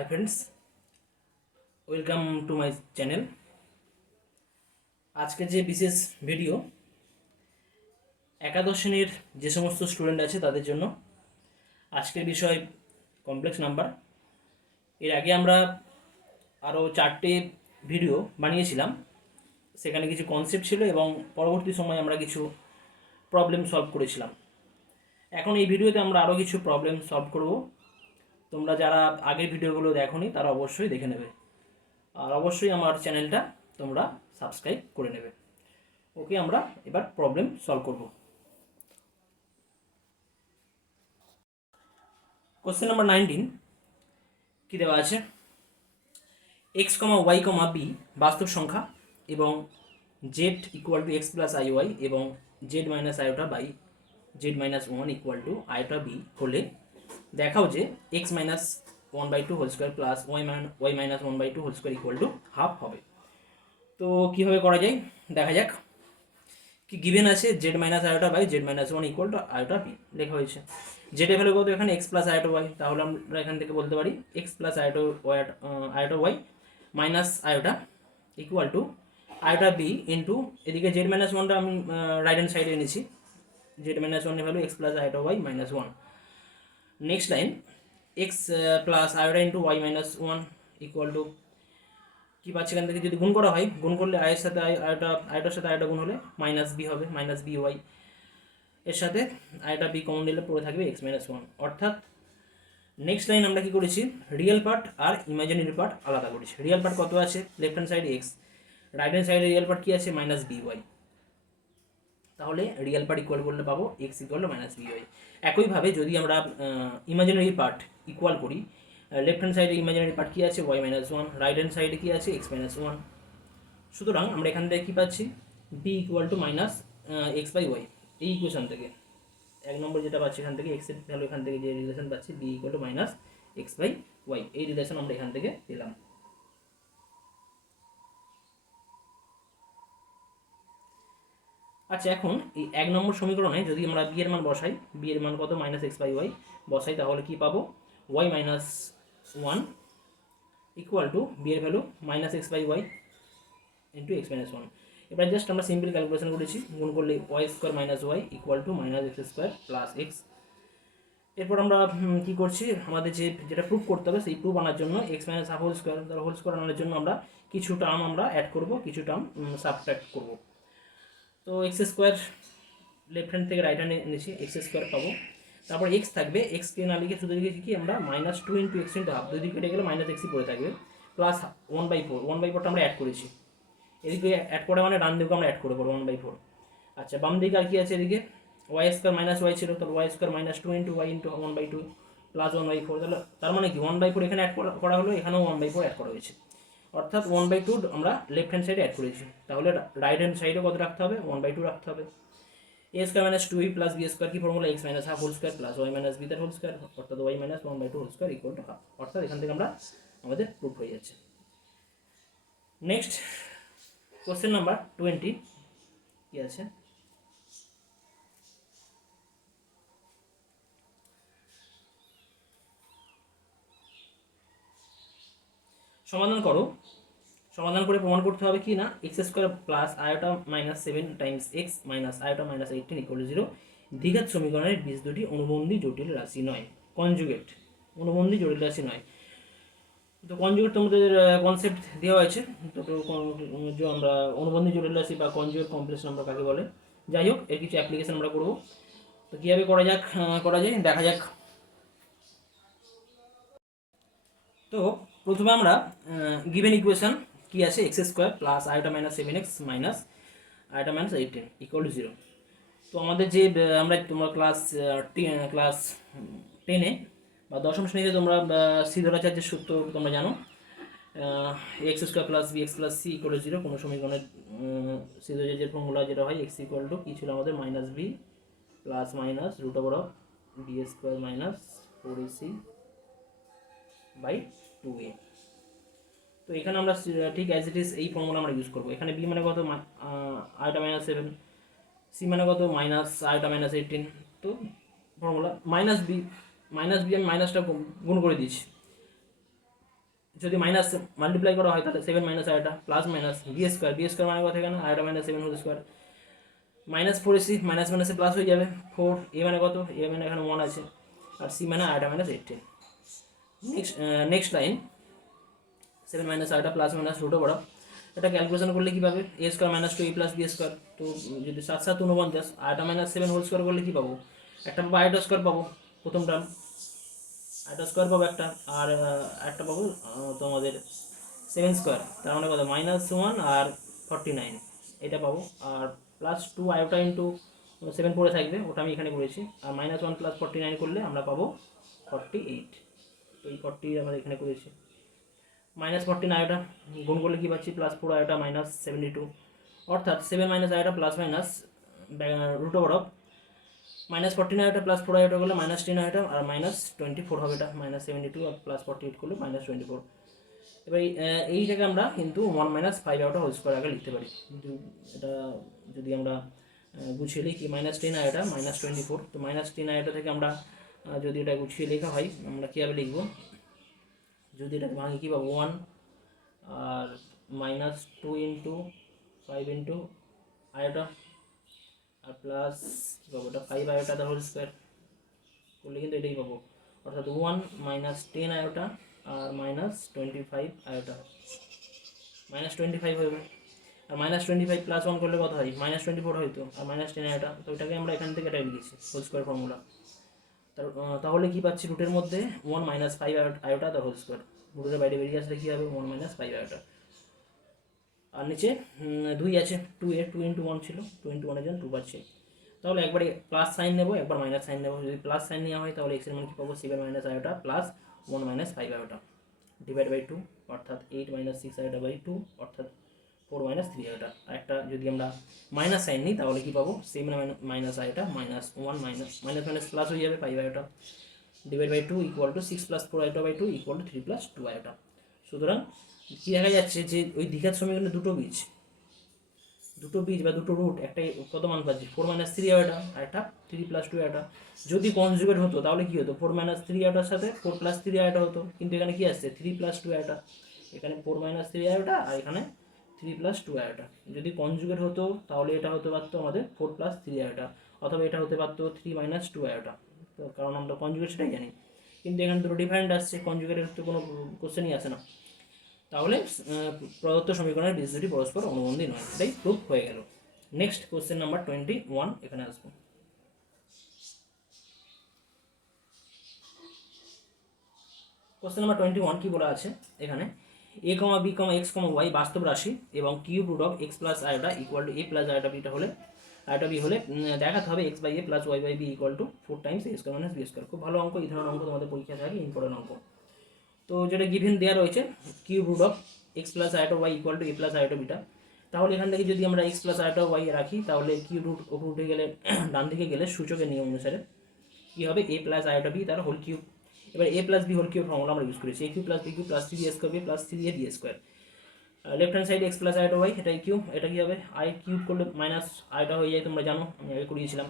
Hi friends, welcome to my channel. আজকে যে বিশেষ ভিডিও একাদশ শ্রেণীর যে সমস্ত স্টুডেন্ট আছে তাদের জন্য। আজকের বিষয় কমপ্লেক্স নাম্বার। এর আগে আমরা আরও 4টে ভিডিও বানিয়েছিলাম, সেখানে কিছু কনসেপ্ট ছিল এবং পরবর্তী সময়ে আমরা কিছু প্রবলেম সলভ করেছিলাম। এখন এই ভিডিওতে আমরা আরও কিছু প্রবলেম সলভ করব। তোমরা যারা আগের ভিডিওগুলো দেখোনি তারা অবশ্যই দেখে নেবে, আর অবশ্যই আমার চ্যানেলটা তোমরা সাবস্ক্রাইব করে নেবে। ওকে, আমরা এবার প্রবলেম সলভ করব। কোশ্চেন নাম্বার 19 কি দেওয়া আছে? X comma Y comma B বাস্তব সংখ্যা এবং Z equal to X plus I Y এবং Z minus iota by Z minus one equal to iota B হলে দেখাও যে X minus one by two whole square plus Y minus one by two whole square equal to half হবে। তো কীভাবে করা যায় দেখা যাক। কি গিভেন আছে Z minus iota by Z minus one equal to iota B লেখা হয়েছে। জেড এর ভ্যালু কত এখানে এক্স প্লাস আইওটা ওয়াই, তাহলে আমরা এখান থেকে বলতে পারি x plus iota Y minus iota equal to iota B into এদিকে জেড মাইনাস ওয়ানটা আমি রাইট হ্যান্ড সাইডে এনেছি। জেড মাইনাস ওয়ানের value X plus iota Y minus one. Next line X plus iota into Y minus one equal to কী পাচ্ছি এখান থেকে যদি গুণ করা হয়, গুণ করলে আয়ের সাথে আইটার সাথে আইটা গুণ হলে মাইনাস বি হবে, মাইনাস বি ওয়াই। এর সাথে আইটা বি কমন নিলে পড়ে থাকবে এক্স মাইনাস ওয়ান। অর্থাৎ নেক্সট লাইন আমরা কী করেছি, রিয়েল পার্ট আর ইমাজিনারি পার্ট আলাদা করেছি। রিয়েল পার্ট কত আছে লেফট হ্যান্ড সাইডে এক্স, রাইট হ্যান্ড সাইডে রিয়েল পার্ট কী আছে মাইনাস বি ওয়াই। তাহলে রিয়েল পার্ট ইকুয়াল করলে পাবো X equal to minus B Y. একইভাবে যদি আমরা ইমাজিনারি পার্ট ইকুয়াল করি, লেফট হ্যান্ড সাইডে ইমাজিনারি পার্ট কী আছে Y minus one, right hand সাইডে কী আছে এক্স মাইনাস ওয়ান। সুতরাং আমরা এখান থেকে কী পাচ্ছি, B equal to minus X by Y. এই ইকুয়েশন থেকে এক নম্বর যেটা পাচ্ছি এখান থেকে এক্সের ভ্যালু, এখান থেকে যে রিলেশন পাচ্ছি B equal to minus X by Y, এই রিলেশন আমরা এখান থেকে পেলাম। আচ্ছা, এখন এই এক নম্বর সমীকরণে যদি আমরা বি এর মান বসাই, বি এর মান কত মাইনাস এক্স বাই ওয়াই বসাই, তাহলে কী পাবো Y minus one equal to B এর value minus X by Y into x minus one. এবার জাস্ট আমরা সিম্পল ক্যালকুলেশন করেছি, গুণ করলে Y square minus Y equal to minus X square plus X. এরপর আমরা কী করছি, আমাদের যেটা প্রুভ করতে হবে সেই প্রুভ আনার জন্য X minus half whole square, তার হোল স্কোয়ার আনার জন্য আমরা কিছু টার্ম আমরা অ্যাড করব, কিছু টার্ম সাবট্রাক্ট করব। তো এক্স স্কোয়ার লেফট হ্যান্ড থেকে রাইট হ্যান্ডে এনেছি, এক্স স্কোয়ার পাবো। তারপর এক্স থাকবে, এক্সকে না লিখে শুধু লিখেছি কি আমরা minus two into X into half, দুই দিকে কেটে গেলে মাইনাস এক্সই পড়ে থাকবে, plus one by four. One by ফোরটা আমরা অ্যাড করেছি, এদিকে অ্যাড করা মানে ডান দিকে আমরা অ্যাড করে পড়বো ওয়ান বাই ফোর। আচ্ছা, বাম দিকে আর কি আছে, এদিকে ওয়াই স্কোয়ার মাইনাস ওয়াই ছিল, তাহলে Y square minus two into Y into one by two plus one by four. তাহলে তার মানে কি ওয়ান বাই ফোর এখানে অ্যাড করা হলো, এখানেও ওয়ান বাই ফোর অ্যাড করা হয়েছে, অর্থাৎ ওয়ান বাই টু আমরা লেফট হ্যান্ড সাইডে অ্যাড করেছি। তাহলে রাইট হ্যান্ড সাইডে কত রাখতে হবে, ওয়ান বাই টু রাখতে হবে। A square minus two plus b square কি formula, x minus half whole square plus Y minus b তার হোল স্কোয়ার, অর্থাৎ y minus one by two whole square equal to half. অর্থাৎ এখান থেকে আমরা আমাদের প্রুফ হয়ে যাচ্ছে। নেক্সট কোশ্চেন নাম্বার 20 কি আছে, সমাধান করো। সমাধান করে প্রমাণ করতে হবে কি না, x square plus iota minus seven Times x minus iota minus 18 equal to 0 দ্বিঘাত সমীকরণের বীজ দুটি অনুবন্ধী জটিল রাশি নয়। কনজুগেট, অনুবন্ধী জটিল রাশি নয়। তো কনজুগেট তোমাদের কনসেপ্ট দেওয়া হয়েছে, তো যে আমরা অনুবন্ধী জটিল রাশি বা কনজুগেট কমপ্লেক্স নাম্বার কাকে বলে। যাই হোক, এর কিছু অ্যাপ্লিকেশন আমরা করবো। তো কীভাবে করা যায় দেখা যাক। তো প্রথমে আমরা গিভেন ইকুয়েশন কি আছে, x square plus iota minus seven x minus iota minus 18 equal to 0। তো আমাদের যে আমরা তোমরা ক্লাস 10-এ বা দশম শ্রেণীতে তোমরা সিদ্ধাচার্যের সূত্র তোমরা জানো, X square plus B X plus C equal to 0। কোনো সমীকরণের সিদ্ধাচার্যের ফর্মুলা যেটা হয় এক্স ইকুয়াল টু কী ছিল আমাদের minus B plus minus root over of B square minus 4ac by 2a। তো এখানে আমরা ঠিক অ্যাজ ইট ইজ এই ফর্মুলা আমরা ইউজ করবো। এখানে বি মানে কত আয়োটা মাইনাস 7, সি মানে কত মাইনাস আয়োটা মাইনাস 18। তো ফর্মুলা মাইনাস বি আমি মাইনাসটা গুণ করে দিচ্ছি, যদি মাইনাস মাল্টিপ্লাই করা হয় তাহলে 7 মাইনাস আইটা প্লাস মাইনাস বি স্কোয়ার মানে কথা এখানে iota minus 7 whole square minus 4ac minus মাইনাসে প্লাস হয়ে যাবে 4 এ মানে কত এ মানে এখানে 1 আছে আর সি মানে আইটা মাইনাস 18। নেক্সট লাইন 7 মাইনাস আইটা প্লাস মাইনাস রুট ওভার এটা ক্যালকুলেশন করলে কী পাবে এ স্কোয়ার মাইনাস 2 এ প্লাস বি স্কোয়ার। তো যদি 7 7 49 আইটা মাইনাস 7 হোল স্কোয়ার করলে কী পাবো একটা পাবো আইটা স্কোয়ার পাবো প্রথম টার্ম আইটা স্কোয়ার পাবো একটা আর একটা পাবো তোমাদের 7 স্কোয়ার তার মানে কত -1 আর 49 এটা পাবো আর প্লাস 2 আয়োটা ইন্টু 7 পড়ে থাকবে ওটা আমি এখানে করেছি আর -1 প্লাস 49 করলে আমরা পাবো 48। তো এই 40 আমরা এখানে করেছি -14 আয়োটা গুণ করলে কী পাচ্ছি +4 আয়োটা -72 অর্থাৎ 7 minus iota plus minus root over of -14 iota plus 4 iota করলে -10 আয়োটা আর -24 হবে এটা -72 আর +48 করলে -24। এবার এইটাকে আমরা কিন্তু 1 - 5 আয়োটা হোল স্কোয়ার আগে লিখতে পারি কিন্তু এটা যদি আমরা গুছিয়ে লিখি -10 আয়োটা -24 তো -10 আয়োটা থেকে আমরা যদি এটা গুছিয়ে লেখা হয় আমরা কীভাবে লিখব যদি এটা ভাঙি কী পাবো 1 আর -2 ইন্টু 5 ইন্টু আয়োটা আর প্লাস কী পাবো এটা 5 আয়োটা দ্য হোল স্কোয়ার করলে কিন্তু এটাই পাবো অর্থাৎ 1 - 10 আয়োটা আর -25 আয়োটা -25 হবে আর -25 প্লাস 1 করলে কত হয় -24 হয়তো আর -10 আয়োটা তো ওটাকে আমরা এখান থেকে এটাই লিখেছি হোল স্কোয়ার ফর্মুলা। তাহলে কি পাচ্ছি রুটের মধ্যে 1 - 5 আয়োটা দ্য হোল স্কোয়ার রুটের বাইরে বেরিয়ে আসলে কী হবে 1 - 5 আয়োটা আর নিচে 2 আছে 2 এ 2 ইন্টু 1 ছিল 2 ইন্টু 1 এর জন্য 2 পাচ্ছি তাহলে একবারে প্লাস সাইন নেবো একবার মাইনাস সাইন নেবো যদি প্লাস সাইন নেওয়া হয় তাহলে এক্সের মান কী পাবো 7 minus iota plus 1 - 5 iota divide by 2 অর্থাৎ 8 - 6 আয়োটা বাই 2 অর্থাৎ 4 - 3 আয়োটা একটা যদি আমরা মাইনাস সাইন নিই তাহলে কী পাবো 7 minus iota -1 minus minus plus হয়ে যাবে 5 iota divide by 2 equal to 6 + 4 iota by 2 equal to 3 + 2 iota. সুতরাং কী দেখা যাচ্ছে যে ওই দ্বিঘাত সমীকরণে দুটো বীজ বা দুটো রুট একটা কত মান পাচ্ছি 4 - 3 আয়োটা আর একটা 3 + 2 আয়োটা যদি কনজুগেট হতো তাহলে কী হতো 4 - 3 আয়োটার সাথে 4 + 3 আয়োটা হতো কিন্তু এখানে কী আসছে 3 + 2 আয়োটা এখানে 4 - 3 আয়োটা আর এখানে 3 + 2 আয়োটা যদি কনজুগেট হতো তাহলে এটা হতে পারতো আমাদের 4 + 3 আয়োটা অথবা এটা হতে পারতো 3 - 2 আয়োটা তো কারণ আমরা কনজুগেট সেটাই জানি কিন্তু এখানে দুটো ডিফারেন্ট আসছে কনজুগেটের তো কোনো কোশ্চেনই আসে না তাহলে প্রদত্ত সমীকরণের বীজ দুটি পরস্পর অনুবন্ধী নয় এটাই প্রুফ হয়ে গেল। নেক্সট কোশ্চেন নাম্বার 21 এখানে আসবো কোশ্চেন নাম্বার 21 কি বলা আছে এখানে a, b, x, y বাস্তব রাশি এবং cube root of x plus iota equal to a plus iota beta হলে আয়োটা বি হলে দেখাতে হবে x by a plus y by B equal to 4 times a square minus B square. খুব ভালো অঙ্ক এই ধরনের অঙ্ক তোমাদের পরীক্ষা থাকে ইম্পর্টেন্ট অঙ্ক। তো যেটা গিভেন দেওয়া রয়েছে cube root of X plus iota Y equal to A plus iota beta তাহলে এখান থেকে যদি আমরা এক্স প্লাস আয়োটা ওয়াই রাখি তাহলে কিউব রুট ওপর উঠে গেলে ডান দিকে গেলে সূচকের নিয়ম অনুসারে কী হবে এ প্লাস আয়োটা বি তার হোল কিউব। এবার a plus B whole cube formula আমরা ইউজ করেছি a cube plus b cube plus 3 square b plus 3 a b square left hand side x plus iota y এটা cube এটা কী হবে i cube করলে minus iota হয়ে যায় তোমরা জানো আমি আগে করিয়েছিলাম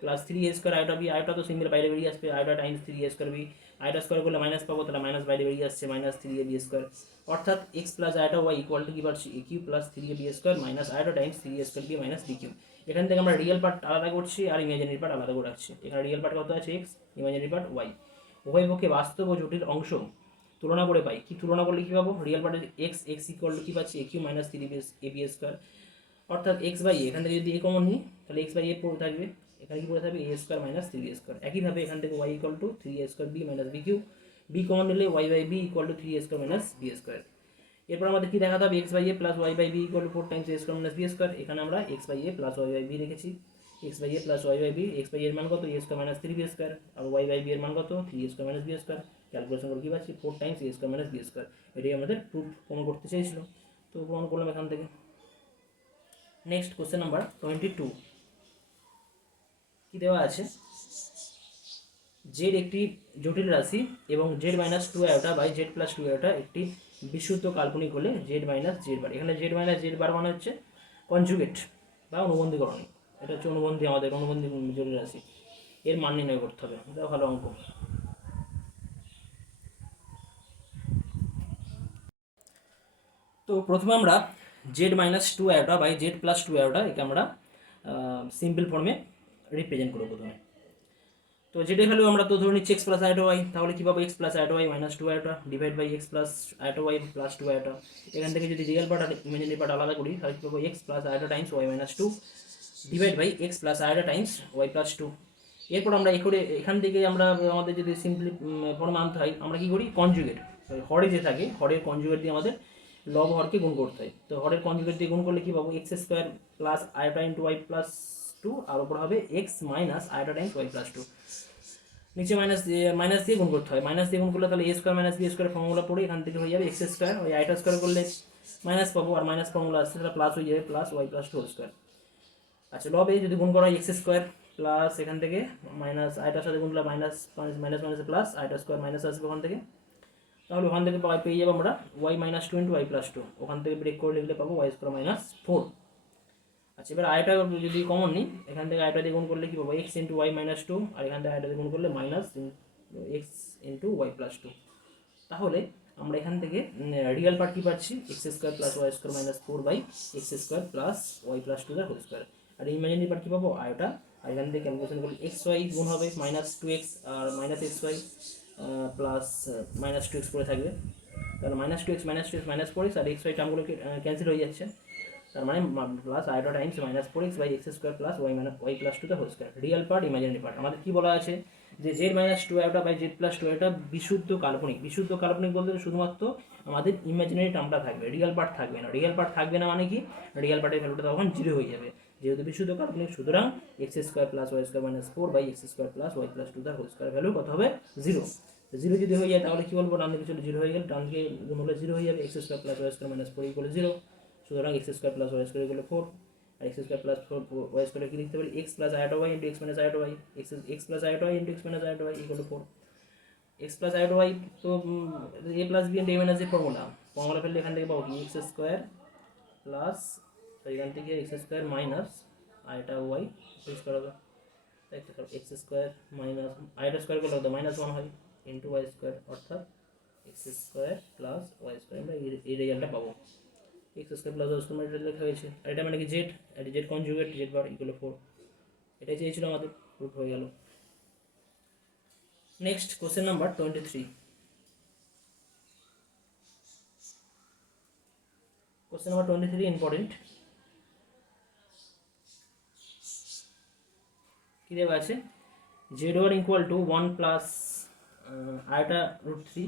plus 3 square iota b iota তো সিঙ্গেল বাইরে বেরিয়ে আসবে iota times 3 square b iota square করলে মাইনাস পাবো তাহলে মাইনাস বাইরে বেরিয়ে আসছে -3 a b স্কোয়ার অর্থাৎ x plus iota Y equal to কী পাচ্ছি a cube plus 3 a b square minus iota times 3 square b minus b cube. এখান থেকে আমরা রিয়েল পার্ট আলাদা করছি আর ইমাজিনারি পার্ট আলাদা করে রাখছি এখানে রিয়েল পার্ট কত আছে এক্স ইমাজিনারি পার্ট ওয়াই উভয় পক্ষে বাস্তব ও জটিল অংশ তুলনা করে পাই কি তুলনা করলে কী পাবো রিয়েল পার্টের এক্স ইকুয়াল টু কী পাচ্ছি a cube minus 3 a b square অর্থাৎ এক্স বাই এখান থেকে যদি এ কমন নিই তাহলে এক্স বাই এ পড়ে থাকবে এখানে কি পড়ে থাকবে এ স্কোয়ার মাইনাস 3 স্কোয়ার একইভাবে এখান থেকে y equal to 3 square b minus b q b common নিলে y by B equal to 3 square minus B square. এরপর আমাদের কি দেখাতে হবে x by a plus y by B equal to 4 times A square minus B square এখানে আমরা x by a plus y by b রেখেছি x by a plus y by b x by এর মান কত এ square minus 3 B square আর Y by B এর মান কত 3 square minus B square calculation করে কী পাচ্ছি 4 টাইমস এ স্কোয়ার মাইনাস বি স্কোয়ার এটাই আমাদের প্রুফ প্রমাণ করতে চেয়েছিল তো প্রমাণ করলাম এখান থেকে। নেক্সট কোশ্চেন নাম্বার 22 কি দেওয়া আছে জেড একটি জটিল রাশি এবং Z minus 2 iota by Z plus 2 iota একটি বিশুদ্ধ কাল্পনিক হলে জেড মাইনাস জেড বার এখানে জেড মাইনাস জেড বার মানে হচ্ছে কনজুগেট বা অনুবন্ধীকরণ এটা হচ্ছে অনুবন্ধী আমাদের অনুবন্ধী জটিল রাশি এর মান নির্ণয় করতে হবে এটা ভালো অঙ্ক। তো প্রথমে আমরা Z minus two iota by Z plus two iota একে আমরা সিম্পল ফর্মে রিপ্রেজেন্ট করবো প্রথমে। তো যেটাই ভ্যালু আমরা তো ধরে নিচ্ছি এক্স প্লাস আয়োটা ওয়াই, তাহলে কী পাবো X plus iota Y minus two iota divide by X plus iota Y plus two iota. এখান থেকে যদি রিয়েল পার্ট আর ইমাজিনারি পার্ট আলাদা করি তাহলে কী পাবো X plus iota times Y minus two divide by X plus iota times Y plus two. এরপর আমরা এখান থেকে আমরা আমাদের যদি সিম্পলি ফর্মে আনতে হয় আমরা কী করি কনজুগেট, হরে যে থাকে হরের কনজুগেট দিয়ে আমাদের লব হরকে গুণ করতে হয়। তো হরের কনজুগেট দিয়ে গুণ করলে কী পাবো x square plus iota into Y plus two আর ওপর হবে x minus iota times Y plus two. নিচে মাইনাস দিয়ে গুণ করতে হয়, মাইনাস দিয়ে গুণ করলে তাহলে a square minus B square formula পড়ে এখান থেকে হয়ে যাবে এক্স স্কোয়ার, ওই আইটা স্কোয়ার করলে মাইনাস পাবো আর মাইনাস ফর্মুলা আসছে তাহলে প্লাস হয়ে যাবে plus Y plus two whole square. আচ্ছা লবে যদি গুণ করা হয় এক্স স্কোয়ার প্লাস এখান থেকে মাইনাস আইটার সাথে গুণ করলে minus minus minus plus iota square minus আসবে ওখান থেকে, তাহলে ওখান থেকে পেয়ে যাবো আমরা Y minus two into Y plus two, ওখান থেকে ব্রেক করে লিখলে পাবো ওয়াই স্কোয়ার মাইনাস ফোর। আচ্ছা এবার আইটা যদি কমন নিই এখান থেকে আইটা দিয়ে গুণ করলে কী পাবো x into Y minus two আর এখান থেকে আইটা দিয়ে গুণ করলে minus x into Y plus two. তাহলে আমরা এখান থেকে রিয়েল পার্ট কী পাচ্ছি x square plus Y square minus four by x square plus Y plus two the whole square. আর ইমাজিনারি পার্ট কী পাবো আয়োটা, আর এখান থেকে ক্যালকুলেশন করলে এক্স ওয়াই গুণ হবে মাইনাস টু এক্স আর minus x y plus minus two x করে থাকবে, তাহলে minus two x minus four x আর এক্স ওয়াই টার্মগুলো ক্যান্সেল হয়ে যাচ্ছে, তার মানে plus iota times minus four x by x square plus Y plus two the whole square. Real part imaginary part আমাদের কী বলা আছে যে z minus two iota by Z plus two iota বিশুদ্ধ কাল্পনিক। বিশুদ্ধ কাল্পনিক বলতে শুধুমাত্র আমাদের ইমাজিনারি টার্মটা থাকবে, রিয়েল পার্ট থাকবে না। রিয়েল পার্ট থাকবে না মানে কি রিয়েল পার্টের ভ্যালুটা তখন জিরো হয়ে যাবে, যেহেতু বিশুদ্ধ কাল্পনিক। সুতরাং x square plus Y square minus four by x square plus Y plus two the whole square value কত হবে জিরো। জিরো যদি হয়ে যায় তাহলে কী বলবো ডান দিকে চলে জিরো হয়ে গেলে ডান দিকে গুণ হলে জিরো হয়ে যাবে, x square plus Y square minus four equal zero. সুতরাং x square plus Y square equal four আর x square plus four y square কি লিখতে পারি x plus iota y into x minus iota y x plus iota y into x minus iota Y equal four. X plus iota y তো a plus b into a minus a formula ফেললে এখান থেকে পাবো কি x square plus এখান থেকে x square minus iota y square হবে, x square minus iota square করলে হতো মাইনাস ওয়ান হয় ইন্টু ওয়াই স্কোয়ার, অর্থাৎ x square plus Y square আমরা এই রেজাল্টটা পাবো। X square plus Y square এটা লেখা হয়েছে আর এটা মানে কি জেড, আর z conjugate z bar equal four, এটাই চেয়েছিল আমাদের, প্রুফ হয়ে গেল। Next question number 23। Question number 23 important. কী দেওয়া আছে z one equal to one plus iota root three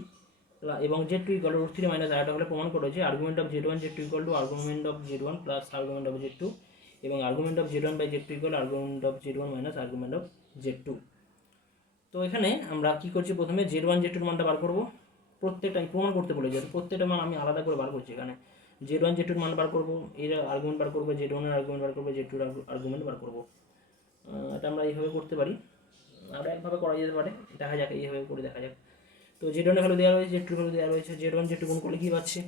এবং z two equal to root three minus iota হলে প্রমাণ করেছে argument of z one z two equal to argument of z one plus argument of z two এবং argument of z one by z two equal argument of z one minus argument of z two. তো এখানে আমরা কী করছি প্রথমে Z one z টুর মানটা বার করবো, প্রত্যেকটা প্রমাণ করতে বলে যাবে, প্রত্যেকটা মান আমি আলাদা করে বার করছি। এখানে জেড ওয়ান জেড টুর মান বার করবো, এর আর্গুমেন্ট বার করবো, জেড ওয়ানের আর্গুমেন্ট বার করবো, জেড টুর আর্গুমেন্ট বার করবো। এটা আমরা এইভাবে করতে পারি, আর একভাবে করা যেতে পারে, দেখা যাক এইভাবে করে দেখা যাক। তো জেড ওয়ানের ভ্যালু দেওয়া রয়েছে, জেড টুর ভ্যালু দেওয়া রয়েছে, জেড ওয়ান জেড টু গুণ করলে কী পাচ্ছি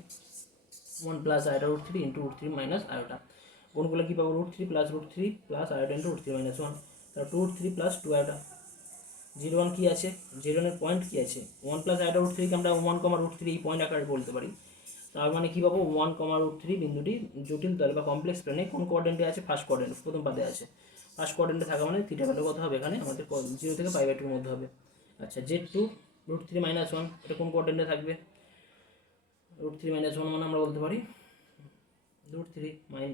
one plus iota root three into root three minus iota, গুণ করলে কী পাবো root three plus iota into root three minus one, তাহলে two root three plus two iota. Z one কী আছে, জেড ওয়ানের পয়েন্ট কী আছে ওয়ান প্লাস আয়োটা রুট থ্রিকে আমরা ওয়ান কমা রুট থ্রি এই পয়েন্ট আকারে বলতে পারি। তার মানে কী পাবো ওয়ান কমা রুট থ্রি বিন্দুটি জটিল তল বা কমপ্লেক্স প্লেনে কোন কোয়াড্রেন্টে আছে ফার্স্ট কোয়াড্রেন্ট, প্রথম পাদে আছে। ফার্স্ট কোয়াড্রেন্টে থাকা মানে থিটা ভ্যালু কত হবে এখানে আমাদের জিরো থেকে পাই বাই টুর মধ্যে হবে। আচ্ছা Z two root three minus one এটা কোন কোয়াড্রেন্টে থাকবে, রুট থ্রি মাইনাস ওয়ান মানে আমরা বলতে পারি রুট থ্রি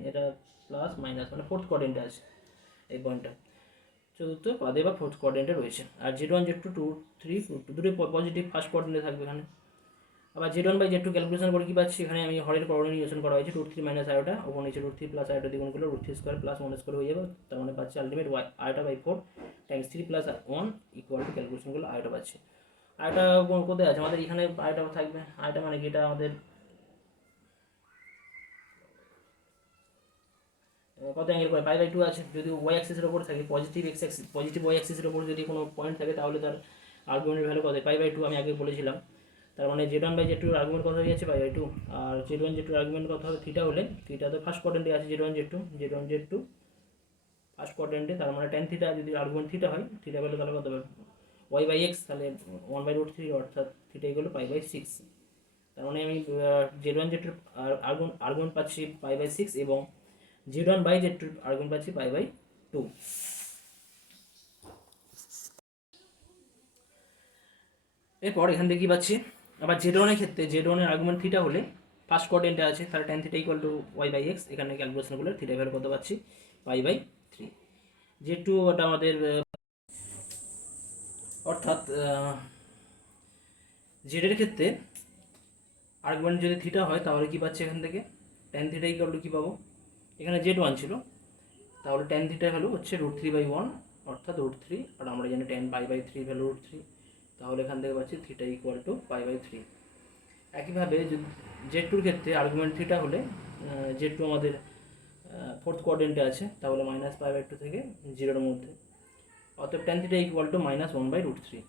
এটা প্লাস মাইনাস মানে ফোর্থ কোয়াড্রেন্টে আছে এই পয়েন্টটা, চতুর্থ পাদে বা ফোর্থ কোয়াড্রেন্টে রয়েছে। আর z one z two two three দুটোই পজিটিভ ফার্স্ট কোয়াড্রেন্টে থাকবে এখানে। আবার z one by z two calculation করে কী পাচ্ছি এখানে আমি হরের কোঅর্ডিনেশন করা হয়েছে রুট থ্রি মাইনাস আয়োটা, ওপর নিচে রুট থ্রি প্লাস আয়োটা দ্বিগুণ করলে root three square plus one square হয়ে যাবে, তার মানে পাচ্ছি ultimate iota by four times three plus one equal to calculation করলে আয়োটা পাচ্ছি। আয়োটা কোথায় আছে আমাদের এখানে আয়োটা থাকবে, আয়োটা মানে কি এটা আমাদের কত অ্যাঙ্গেল করে পাই বাই টু আছে, যদি ওয়াই অ্যাক্সিসের ওপর থাকে পজিটিভ পজিটিভ ওয়াই অ্যাক্সিসের ওপর যদি কোনো পয়েন্ট থাকে তাহলে তার আর্গুমেন্টের ভ্যালু কত পাই বাই টু আমি আগে বলেছিলাম। তার মানে জেড ওয়ান বাই জেড টুর আর্গুমেন্ট কত হয়ে যাচ্ছে পাই বাই টু, আর জেড ওয়ান জেড টুর আর্গুমেন্ট কত হবে থিটা হলে, থিটা তো ফার্স্ট কোয়াড্রেন্টে আছে z one z two first কোয়াড্রেন্টে, তার মানে টেন থিটা যদি আর্গুমেন্ট থিটা হয় থিটা ভ্যালু তাহলে কত হবে ওয়াই বাই এক্স, তাহলে ওয়ান বাই রুট থ্রি অর্থাৎ থিটা এগুলো পাই বাই সিক্স। তার মানে আমি Z1 Z2 আর্গুমেন্ট পাচ্ছি π/6 এবং Z1 বাই Z2 আর্গুমেন্ট পাচ্ছি π/2। এরপর এখান থেকে কি পাচ্ছি, আবার Z1 এর ক্ষেত্রে Z1 এর আর্গুমেন্ট থিটা হলে ফার্স্ট কোয়াড্রেন্টে আছে, তাহলে tan theta equal two y/x, এখানে ক্যালকুলেশন করলে থিটা ভ্যালু কত পাচ্ছি π/3। Z2 ওটা আমাদের অর্থাৎ Z এর ক্ষেত্রে আর্গুমেন্ট যদি থিটা হয় তাহলে কি পাচ্ছি এখান থেকে tan থিটা ইকুয়াল টু কী পাবো, এখানে Z1 ছিল তাহলে tan থিটার ভ্যালু হচ্ছে √3/1 অর্থাৎ √3, আর আমরা জানি tan π/3 ভ্যালু √3, তাহলে এখান থেকে পাচ্ছি থিটা ইকুয়াল টু π/3। একইভাবে Z2 ক্ষেত্রে আর্গুমেন্ট থিটা হলে Z2 আমাদের ফোর্থ কোয়াড্রেন্টে আছে, তাহলে -π/2 থেকে 0-এর মধ্যে, অতএব tan থিটা ইকুয়াল টু -1/√3।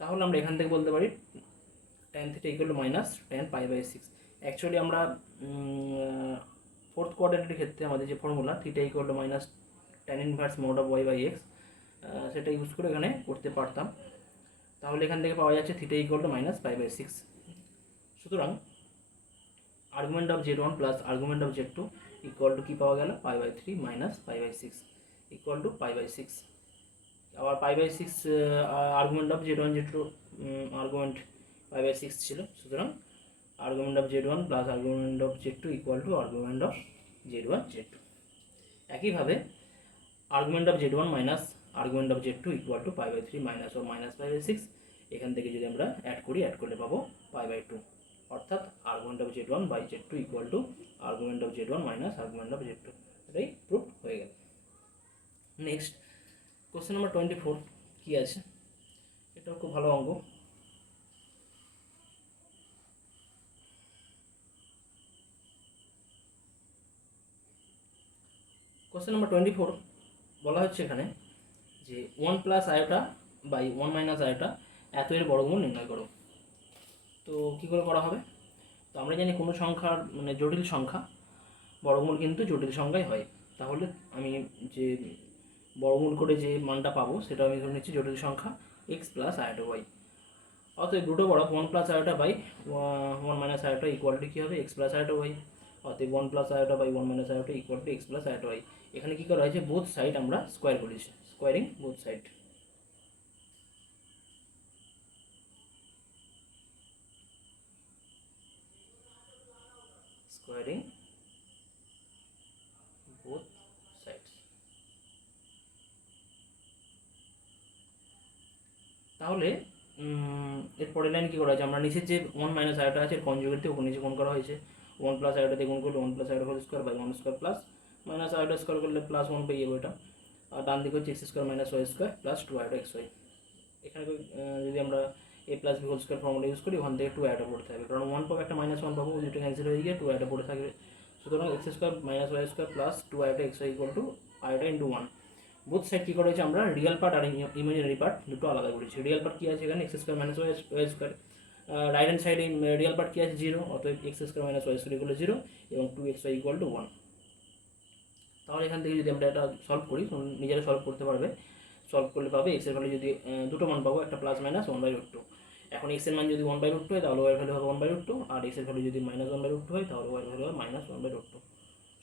তাহলে আমরা এখান থেকে বলতে পারি tan theta equal to -tan π/6। Actually আমরা ফোর্থ কোয়াড্রেন্টের ক্ষেত্রে আমাদের যে formula theta equal to tan inverse mod of y/x, সেটা ইউজ করে এখানে করতে পারতাম। তাহলে এখান থেকে পাওয়া যাচ্ছে থিটা ইকুয়াল টু -π/6। সুতরাং argument of Z1 plus argument of Z2 equal to কী পাওয়া গেল, π/3 - π/6 ইকুয়াল টু π/6। আবার π/6 argument of Z1 Z2 argument π/6 ছিল, সুতরাং argument of Z1 plus argument of Z2 equal to argument of Z1 Z2। একইভাবে argument of Z1 minus argument of Z2 equal to π/3 minus ও minus π/6, এখান থেকে যদি আমরা add করলে পাবো π/2, অর্থাৎ argument of Z1 by Z2 equal to argument of Z1 minus argument of Z2। এটাই প্রুফ হয়ে গেল। নেক্সট কোশ্চেন নাম্বার 24 কী আছে, এটাও খুব ভালো অঙ্ক। কোশ্চেন নাম্বার 24 বলা হচ্ছে এখানে যে 1 plus iota by 1 minus iota এত এর বর্গমূল নির্ণয় করো। তো কী করে করা হবে, তো আমরা জানি কোনো সংখ্যার মানে জটিল সংখ্যা বর্গমূল কিন্তু জটিল সংখ্যাই হয়, তাহলে আমি যে বর্গমূল করে যে মানটা পাবো সেটা আমি ধরে নিচ্ছি জটিল সংখ্যা x প্লাস আয়োটা y। অতএব root over of 1 plus iota by 1 minus iota equal to কী হবে, x প্লাস আয়োটা y। অতএব 1 plus iota by 1 minus iota equal to x plus iota y। এখানে কী করা হয়েছে, বোথ সাইড আমরা square করেছি, squaring both side. Squaring both sides. তাহলে এরপরের লাইন কী করা হয়েছে, আমরা নিচের যে 1 মাইনাস আয়োটা আছে কনজুগেট দিয়ে ওপর নিচে গুণ করা হয়েছে, 1 প্লাস আয়োটা দিয়ে গুণ করলে 1 plus iota whole square by 1 square plus minus iota square করলে প্লাস 1 পেয়ে যাবো এটা, আর ডান দিকে হচ্ছে x square minus Y square plus 2 iota xy। এখানে যদি আমরা a plus B whole square formula use করি ওখান থেকে 2 আয়োটা পড়তে হবে, কারণ 1 পাবো একটা -1 পাবো, দুটো ক্যান্সেল হয়ে গিয়ে 2 আয়োটা পড়ে থাকবে। সুতরাং x square minus Y square plus 2 iota xy equal to iota into 1। Both side কী করেছে, আমরা রিয়াল পার্ট আর ইমাজিনারি পার্ট দুটো আলাদা করেছি। রিয়াল পার্ট কী আছে এখানে x square minus Y square, right hand সাইডে রিয়াল পার্ট কী আছে 0, অতএব x square minus Y square equal to 0 এবং 2xy ইকুয়াল টু 1। তাহলে এখান থেকে যদি আমরা এটা সলভ করি, নিজেরা সলভ করতে পারবে, সলভ করলে পাবে x এর ভ্যালু যদি দুটো মান পাবো, একটা প্লাস মাইনাস 1/√2। এখন x এর মান যদি 1/√2 হয় তাহলে y এর ভ্যালু হবে 1/√2, আর x এর ভ্যালু যদি -1/√2 হয় তাহলে y এর ভ্যালু হবে -1/√2।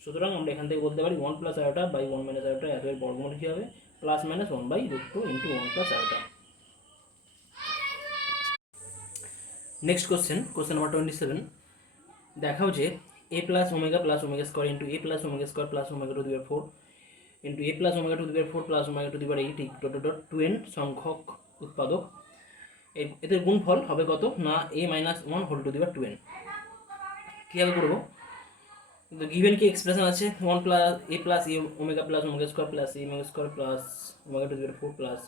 সুতরাং আমরা এখান থেকে বলতে পারি 1 plus iota by 1 minus iota এত এর বর্গমূল কী হবে, plus minus 1/√2 into 1 plus iota. Next question number 27, দেখাও যে a plus omega square into a plus omega square plus omega to the power 4 into a plus omega to the power 4 plus omega to the power 8 dot dot 2n সংখ্যক উৎপাদক, এদের গুণফল হবে কত না a minus 1 whole to the power 2n। কীভাবে করবো, তো গিভেন কি এক্সপ্রেশন আছে 1 plus a plus a omega square plus a omega square plus omega to the power 4 plus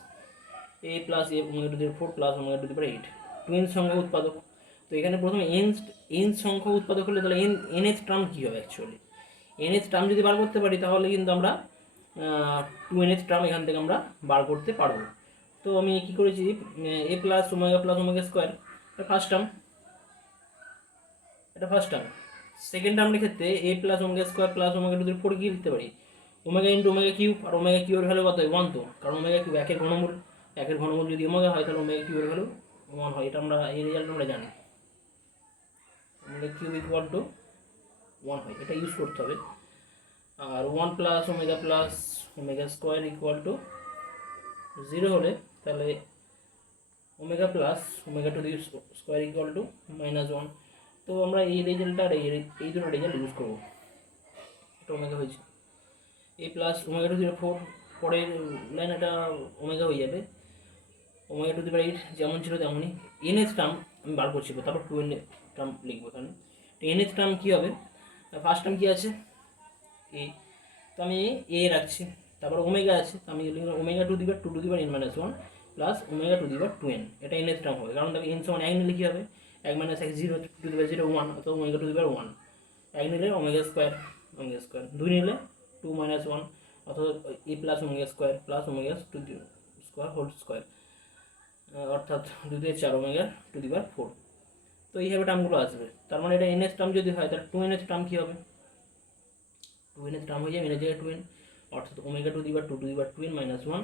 a plus a omega to the power 4 plus omega to the power 8, 2n সংখ্যক উৎপাদক। তো এখানে প্রথমে n সংখ্যক উৎপাদক হলে তাহলে nth টার্ম কী হবে, অ্যাকচুয়ালি nth টার্ম যদি বার করতে পারি তাহলে কিন্তু আমরা 2nth টার্ম এখান থেকে আমরা বার করতে পারবো। তো আমি কী করেছি, a plus omega square first term, এটা ফার্স্ট টার্ম। সেকেন্ড টার্মের ক্ষেত্রে a plus omega square plus omega to the power 4 কি লিখতে পারি, ওমেগা ইন্টু ওমেগা কিউব, আর ওমেগা কিউবের ভ্যালু কত 1, তো কারণ ওমেগা কিউব একের ঘনমূল যদি ওমেগা হয় তাহলে ওমেগা কিউবের ভ্যালু 1 হয়, এটা আমরা এই রেজাল্ট আমরা জানি। ওমেগা কিউব ইকুয়াল টু 1 হয়, এটা ইউজ করতে হবে। আর 1 plus omega square equal to 0 হলে তাহলে omega plus omega to the square equal two -1। তো আমরা এই রেজাল্টটা আর এই দুটো রেজাল্ট ইউজ করবো। এটা ওমেগা হয়েছে, এই প্লাস ওমেগা টু দি 4, পরের লাইন এটা ওমেগা হয়ে যাবে ওমেগা টু দি পাওয়ার 8, যেমন ছিল তেমনই। এনএস টার্ম আমি বার করছি, তারপর 2n টার্ম লিখবো এখানে। তো এনএস টার্ম কী হবে, ফার্স্ট টার্ম কী আছে এ, তো আমি এ রাখছি, তারপর ওমেগা আছে, তো আমি লিখলাম omega to the power 2 to the power n-1 plus omega to the power 2n। এটা এনএস টার্ম হবে, কারণ দেখো n সমান 1 নিলে কী হবে, 1 - 1 0, টু দি পাওয়ার 0 1, অথবা ওমেগা টু দি পাওয়ার 1। 1 নিলে ওমেগা স্কোয়ার 2 নিলে 2 - 1, অথবা a plus omega square plus omega to the square whole square, অর্থাৎ 2 দিয়ে 4 ওমেগা টু দি পাওয়ার 4। তো এইভাবে টার্মগুলো আসবে। তার মানে এটা এনএস টার্ম যদি হয় তাহলে 2nth টার্ম কী হবে, 2nth টার্ম হয়ে যাবে এনের জায়গায় 2n, অর্থাৎ omega to the power 2 to the power 2n - 1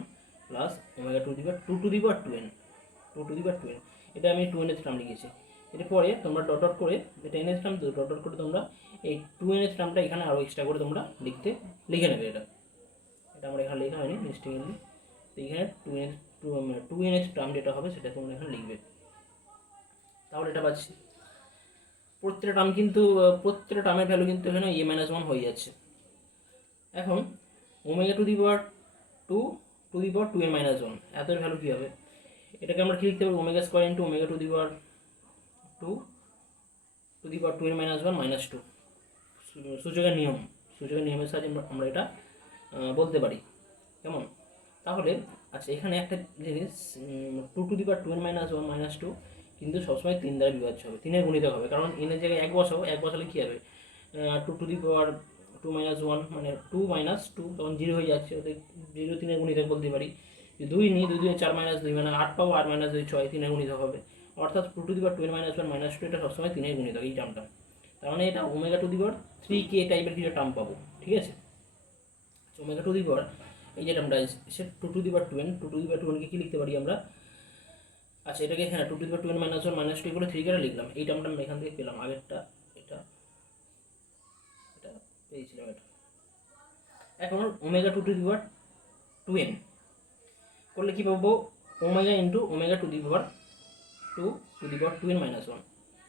plus omega to the power 2 to the power 2n, 2 to the power 2n। এটা আমি 2nth টার্ম লিখেছি। এরপরে তোমরা ডট ডট করে, এটা nth টার্ম, ডট ডট করে তোমরা এই 2nth টার্মটা এখানে আরও এক্সট্রা করে তোমরা লিখে নেবে। এটা আমার এখানে লেখা হয়নি মিস্টেকলি, তো এখানে 2nth টার্ম যেটা হবে সেটা তোমরা এখানে লিখবে। তাহলে এটা পাচ্ছি প্রত্যেকটা টার্ম, কিন্তু প্রত্যেকটা টার্মের ভ্যালু কিন্তু এখানে a-1 হয়ে যাচ্ছে। এখন omega to the power 2 to the power 2n-1 এতের ভ্যালু কী হবে, এটাকে আমরা কী লিখতে পারবো, omega square into omega to the power 2 to the power 2n-1 -2। সূচকের নিয়মের সাহায্যে আমরা এটা বলতে পারি, কেমন? তাহলে আচ্ছা, এখানে একটা জিনিস, 2 টু দি পাওয়ার 2n-1 -2 কিন্তু সবসময় 3 দ্বারা বিভাজ্য হবে, 3-এর গুণিতক হবে, কারণ এনের জায়গায় 1 বসাবো, 1 বসালে কী হবে, 2 টু দি পাওয়ার 2 - 1 মানে 2 - 2, তখন 0 হয়ে যাচ্ছে, ওদের 0 3-এর গুণিতক বলতে পারি। যদি 2 নিই, 2 2 4 - 2 মানে 8 পাবো, 8 - 2 6, 3-এর গুণিতক হবে, অর্থাৎ 2 টু দি পাওয়ার 2n-1 -2 এটা সবসময় 3-এর গুণিতক এই টার্মটা। তার মানে এটা omega to the power 3k টাইপের কিছু টার্ম পাবো, ঠিক আছে? ওমেগা টু দি পাওয়ার এই যে টার্মটা সে 2 to the power 2n, 2 to the power 2n কে কী লিখতে পারি আমরা, আচ্ছা এটাকে, হ্যাঁ 2 টু দি পাওয়ার 2n -1 -2 এগুলো 3 করে লিখলাম। এই টার্মটা আমি এখান থেকে পেলাম, আগেরটা এটা এটা পেয়েছিলাম এটা। এখন omega 2 to the power 2n করলে কী পাবো, omega into omega to the power 2 to the power 2n-1,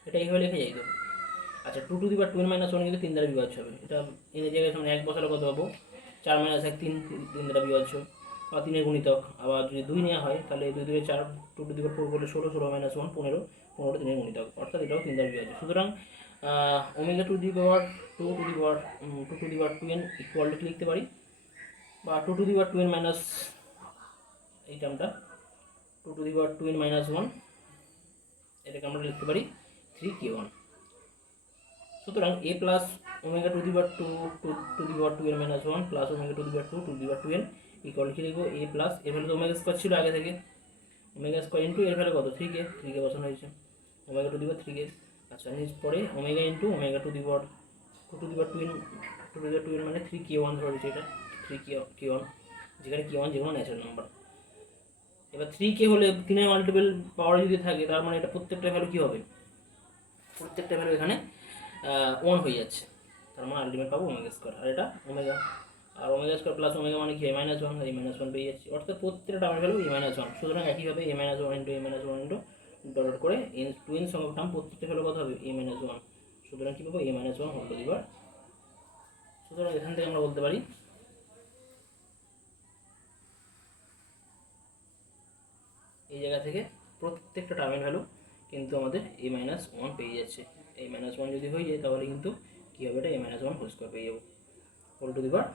এটা এইভাবে লেখা যাইতো। আচ্ছা 2 টু দি পাওয়ার 2n-1 কিন্তু 3 দ্বারা বিভাজ্য হবে, এটা এনের জায়গায় সামনে 1 বসালে কত পাবো, 4 - 1 3 দ্বারা বিভাজ্য, বা 3-এর গুণিতক। আবার যদি 2 নেওয়া হয় তাহলে 2 2 4, 2 টু দি পাওয়ার 4 করলে 16, 16 - 1 15, 15 3-এর গুণিতক, অর্থাৎ এটাও 3 দ্বারা বিভাজ্য। সুতরাং omega to the power 2 to the power 2n equal to লিখতে পারি, বা 2 to the power 2n minus এই টার্মটা 2 টু দি পাওয়ার 2n-1, এটাকে আমরা লিখতে পারি 3k1। সুতরাং a plus omega to the power 2 to the power 2n-1 plus omega to the power 2 to the power 2n equal কি লিখবো, a প্লাস এর value তো ওমেগা স্কোয়ার ছিল আগে থেকে, ওমেগা স্কোয়ার ইন্টু এর ভ্যালু কত 3k, 3k বসানো হয়েছে, omega to the power 3k। আচ্ছা পরে omega into omega to the power 2 to the power 2n, 2 to the power 2n মানে 3k1 ধরেছে, এটা 3k1, যেখানে k1 যেকোনো ন্যাচারাল নাম্বার। এবার 3k হলে 3-এর মাল্টিপল পাওয়ার যদি থাকে, তার মানে এটা প্রত্যেকটা ভ্যালু কী হবে, প্রত্যেকটা ভ্যালু এখানে 1 হয়ে যাচ্ছে, তার মানে আলটিমেট পাবো ওমেগা স্কোয়ার, আর এটা ওমেগা, আর ওমেগা স্কোয়ার প্লাস ওমেগা মানে কি -1, এই -1 পেয়ে যাচ্ছি, অর্থাৎ প্রত্যেকটা টার্মের ভ্যালু a-1। সুতরাং একইভাবে a-1 into a-1 into dot করে n সংখ্যক টার্ম প্রত্যেকটা ভ্যালু কত হবে a-1। সুতরাং কী পাবো a-1 হোল টু দি পাওয়ার। সুতরাং এখান থেকে আমরা বলতে পারি এই জায়গা থেকে প্রত্যেকটা টার্মের ভ্যালু কিন্তু আমাদের a-1 পেয়ে যাচ্ছে। a-1 যদি হয়ে যায় তাহলে কিন্তু কী হবে, এটা a-1 হোল স্কোয়ার পেয়ে যাবো, whole to the power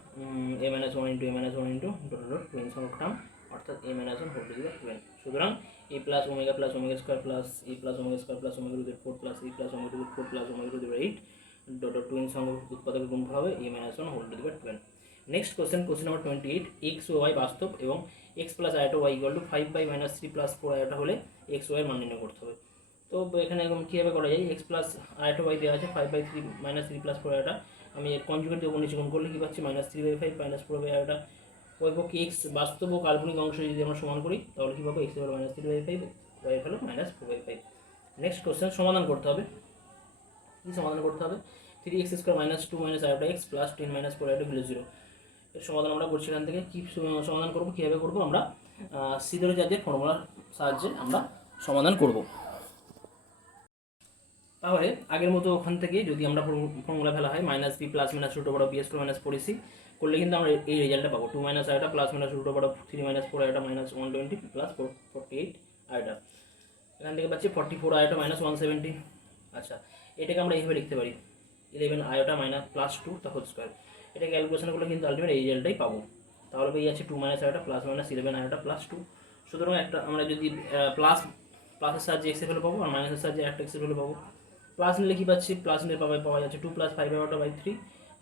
a-1 into a-1 into dot dot 2n সংখ্যক টার্ম, অর্থাৎ a-1 whole to the power 2n। সুতরাং a plus omega square plus a plus omega square plus omega to the 4 plus a plus omega to the 4 plus omega to the 8 dot dot 2n সংখ্যক উৎপাদকের গুণফল হবে a-1 whole to the power 2n। Next question number 28, x ও y বাস্তব এবং x plus iota y equal to 5/-3 plus 4 iota হলে x Y এর মান নির্ণয় করতে হবে। তো এখানে এরকম কীভাবে করা যায়, এক্স প্লাস আয়টা ওয়াই দেওয়া আছে 5/3 প্লাস 4 আয়টা, আমি এর কনজুগেট দেবো, নিচে গুণ করলে কী পাচ্ছি -3/5 -4/আয়টা। ওই পক্ষে এক্স বাস্তব ও কাল্পনিক অংশ যদি আমরা সমান করি তাহলে কী পাবো, এক্স এর ভ্যালু -3/5, ওয়াই এর ভ্যালু -4/5। নেক্সট কোশ্চেন সমাধান করতে হবে। কি সমাধান করতে হবে, 3x² minus 2 minus iota x plus 10 minus 4 iota below 0। এর সমাধান আমরা করছি এখান থেকে। কী সমাধান করবো, কীভাবে করবো, আমরা সিদোর চার্জের ফর্মুলার সাহায্যে আমরা সমাধান করব। তাহলে আগের মতো ওখান থেকে যদি আমরা ফর্মুলা ফেলা হয় minus B plus minus root over বি² মাইনাস 4ac করলে কিন্তু আমরা এই রেজাল্টটা পাবো, 2 minus iota plus minus root over 3 minus 4 iota minus 120 plus 48 iota. এখান থেকে পাচ্ছি 44 আয়োটা মাইনাস 170। আচ্ছা, এটাকে আমরা এইভাবে লিখতে পারি 11 iota minus plus 2 the whole square. এটা ক্যালকুলেশন করলে কিন্তু আলটিমেট এই রেজাল্টটাই পাবো। তাহলে পেয়ে যাচ্ছে 2 minus iota plus minus 11 iota plus 2। সুতরাং একটা আমরা যদি প্লাসের সাহায্যে এক্সের ভ্যালু পাবো আর মাইনাসের সাহায্যে একটা এক্সের ভ্যালু পাবো। প্লাস নিলে কী পাচ্ছি, প্লাস নিলে পাওয়া যাচ্ছে 2 প্লাস 5 আয়োটা বাই 3,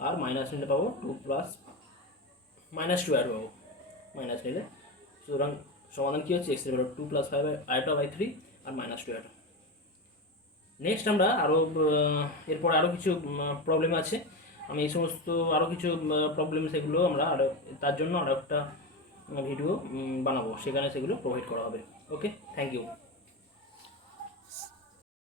আর মাইনাস নিলে পাবো 2 প্লাস মাইনাস 2 আয়োটা পাবো মাইনাস নিলে। সুতরাং সমাধান কী হচ্ছে, এক্সের ভ্যালু 2 প্লাস 5 আয়োটা বাই 3 আর মাইনাস 2 আয়োটা। নেক্সট আমরা এরপর আরও কিছু প্রবলেম আছে, আমি এই সমস্ত আরও কিছু প্রবলেম সেগুলো আমরা তার জন্য আরও একটা ভিডিও বানাবো, সেখানে সেগুলো প্রোভাইড করা হবে। ওকে, থ্যাংক ইউ।